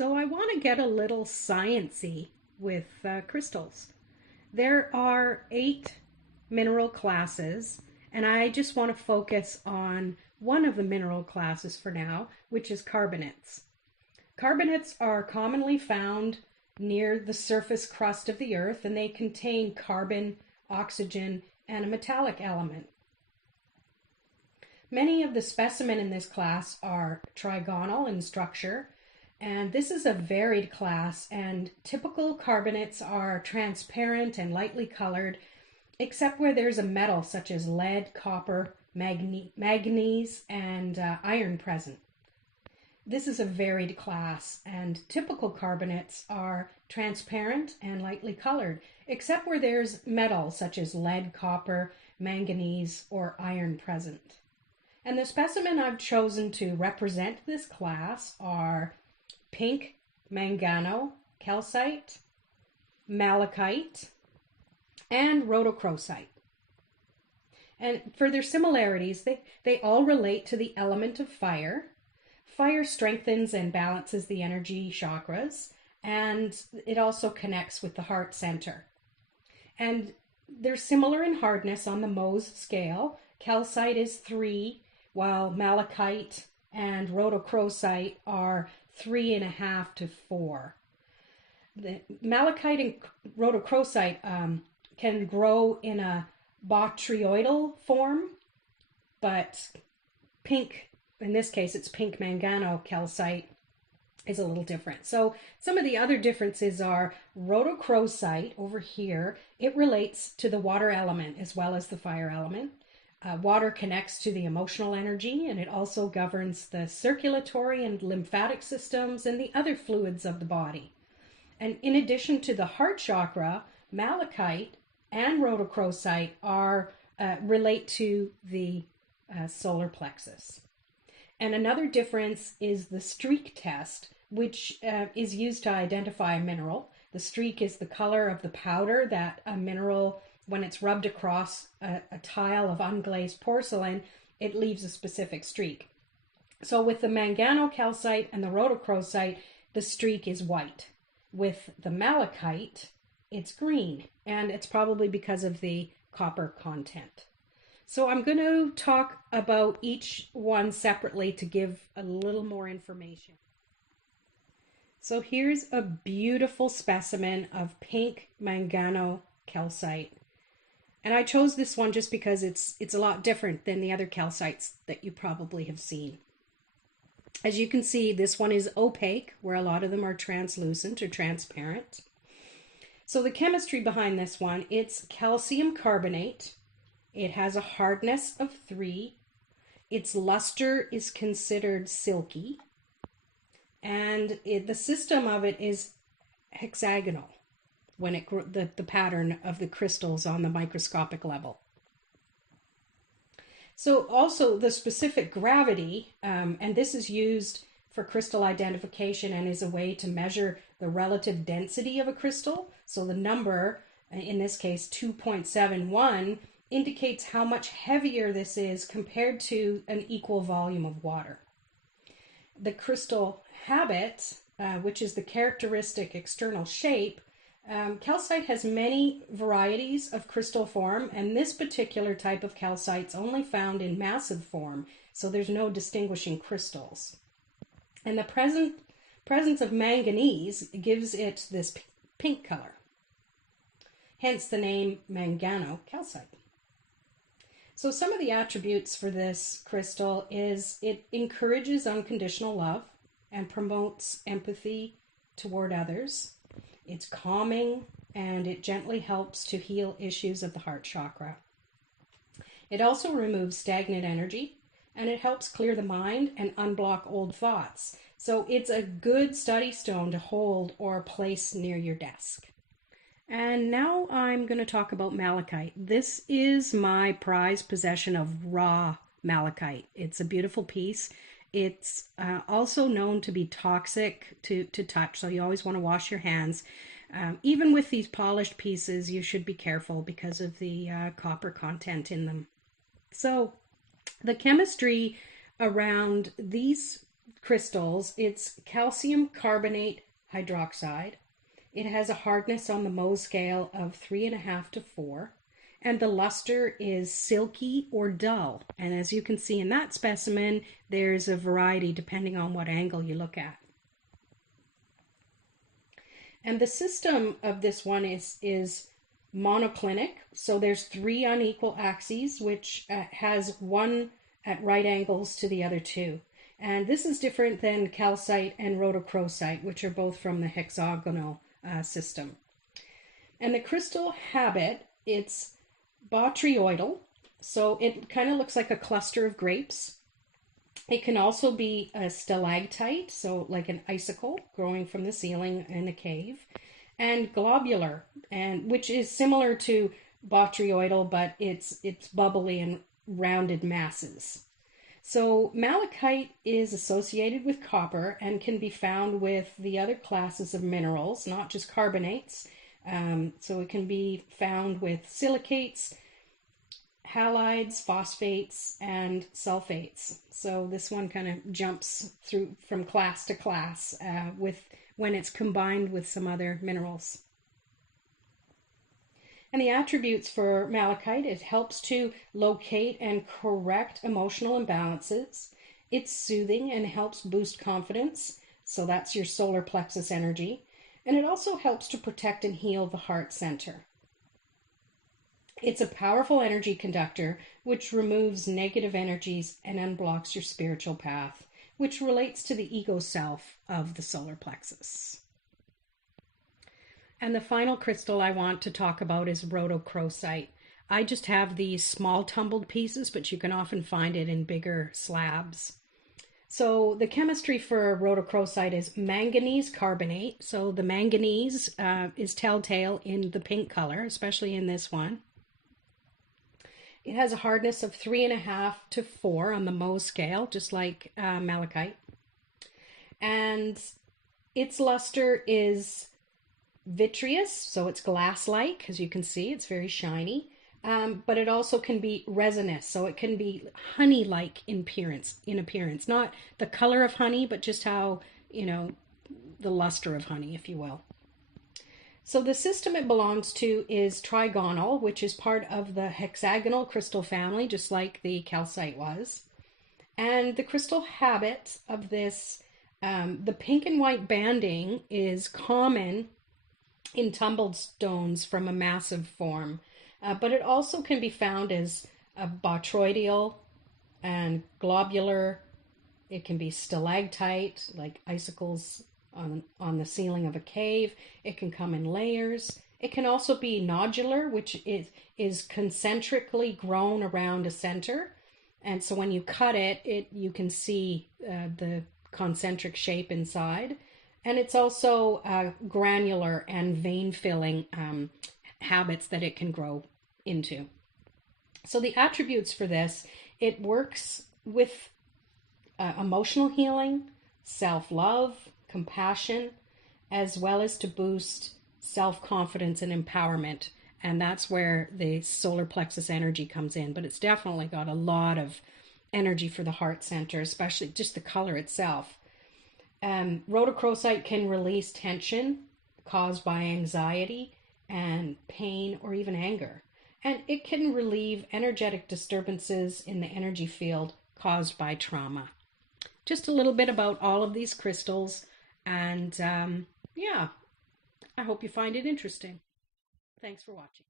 So I want to get a little sciencey with crystals. There are 8 mineral classes, and I just want to focus on one of the mineral classes for now, which is carbonates. Carbonates are commonly found near the surface crust of the earth, and they contain carbon, oxygen, and a metallic element. Many of the specimen in this class are trigonal in structure, and this is a varied class, and typical carbonates are transparent and lightly colored, except where there's a metal such as lead, copper, manganese, and iron present. This is a varied class, and typical carbonates are transparent and lightly colored, except where there's metal such as lead, copper, manganese, or iron present. And the specimen I've chosen to represent this class are pink Mangano Calcite, Malachite, and Rhodochrosite. And for their similarities, they all relate to the element of fire. Fire strengthens and balances the energy chakras, and it also connects with the heart center. And they're similar in hardness on the Mohs scale. Calcite is 3, while malachite and rhodochrosite are 3.5 to 4. The malachite and rhodochrosite can grow in a botryoidal form, but pink, in this case it's pink Mangano Calcite, is a little different. So some of the other differences are rhodochrosite over here, it relates to the water element as well as the fire element. Water connects to the emotional energy, and it also governs the circulatory and lymphatic systems and the other fluids of the body. And in addition to the heart chakra, malachite and rhodochrosite relate to the solar plexus. And another difference is the streak test, which is used to identify a mineral. The streak is the color of the powder that a mineral, when it's rubbed across a tile of unglazed porcelain, it leaves a specific streak. So with the Mangano Calcite and the rhodochrosite, the streak is white. With the malachite, it's green, and it's probably because of the copper content. So I'm going to talk about each one separately to give a little more information. So here's a beautiful specimen of pink Mangano Calcite. And I chose this one just because it's a lot different than the other calcites that you probably have seen. As you can see, this one is opaque, where a lot of them are translucent or transparent. So the chemistry behind this one, it's calcium carbonate. It has a hardness of 3. Its luster is considered silky. And the system of it is hexagonal when the pattern of the crystals on the microscopic level. So also the specific gravity, and this is used for crystal identification and is a way to measure the relative density of a crystal. So the number, in this case 2.71, indicates how much heavier this is compared to an equal volume of water. The crystal habit, which is the characteristic external shape, calcite has many varieties of crystal form, and this particular type of calcite is only found in massive form, so there's no distinguishing crystals. And the presence of manganese gives it this pink color, hence the name Mangano Calcite. So some of the attributes for this crystal is it encourages unconditional love and promotes empathy toward others. It's calming, and it gently helps to heal issues of the heart chakra. It also removes stagnant energy, and it helps clear the mind and unblock old thoughts. So it's a good study stone to hold or place near your desk. And now I'm going to talk about malachite. This is my prized possession of raw malachite. It's a beautiful piece. It's also known to be toxic to touch, so you always want to wash your hands. Even with these polished pieces, you should be careful because of the copper content in them. So the chemistry around these crystals. It's calcium carbonate hydroxide. It has a hardness on the Mohs scale of 3.5 to 4. And the luster is silky or dull. And as you can see in that specimen, there's a variety depending on what angle you look at. And the system of this one is monoclinic. So there's 3 unequal axes, which has one at right angles to the other 2. And this is different than calcite and rhodochrosite, which are both from the hexagonal system. And the crystal habit, it's botryoidal, so it kind of looks like a cluster of grapes. It can also be a stalactite, so like an icicle growing from the ceiling in a cave, and globular, and which is similar to botryoidal, but it's bubbly and rounded masses. So malachite is associated with copper and can be found with the other classes of minerals, not just carbonates. So it can be found with silicates, halides, phosphates, and sulfates. So this one kind of jumps through from class to class when it's combined with some other minerals. And the attributes for malachite, it helps to locate and correct emotional imbalances. It's soothing and helps boost confidence. So that's your solar plexus energy. And it also helps to protect and heal the heart center. It's a powerful energy conductor which removes negative energies and unblocks your spiritual path, which relates to the ego self of the solar plexus. And the final crystal I want to talk about is rhodochrosite. I just have these small tumbled pieces, but you can often find it in bigger slabs. So the chemistry for rhodochrosite is manganese carbonate. So the manganese is telltale in the pink color, especially in this one. It has a hardness of 3.5 to 4 on the Mohs scale, just like malachite. And its luster is vitreous, so it's glass-like, as you can see, it's very shiny. But it also can be resinous, so it can be honey-like in appearance. Not the color of honey, but just how, the luster of honey, if you will. So the system it belongs to is trigonal, which is part of the hexagonal crystal family, just like the calcite was. And the crystal habit of this, the pink and white banding is common in tumbled stones from a massive form. But it also can be found as a botryoidal and globular. It can be stalactite, like icicles on the ceiling of a cave. It can come in layers. It can also be nodular, which is concentrically grown around a center. And so when you cut it you can see the concentric shape inside. And it's also granular and vein-filling habits that it can grow into. So the attributes for this, it works with emotional healing, self-love, compassion, as well as to boost self-confidence and empowerment. And that's where the solar plexus energy comes in. But it's definitely got a lot of energy for the heart center, especially just the color itself. Rhodochrosite can release tension caused by anxiety and pain or even anger. And it can relieve energetic disturbances in the energy field caused by trauma. Just a little bit about all of these crystals. And yeah, I hope you find it interesting. Thanks for watching.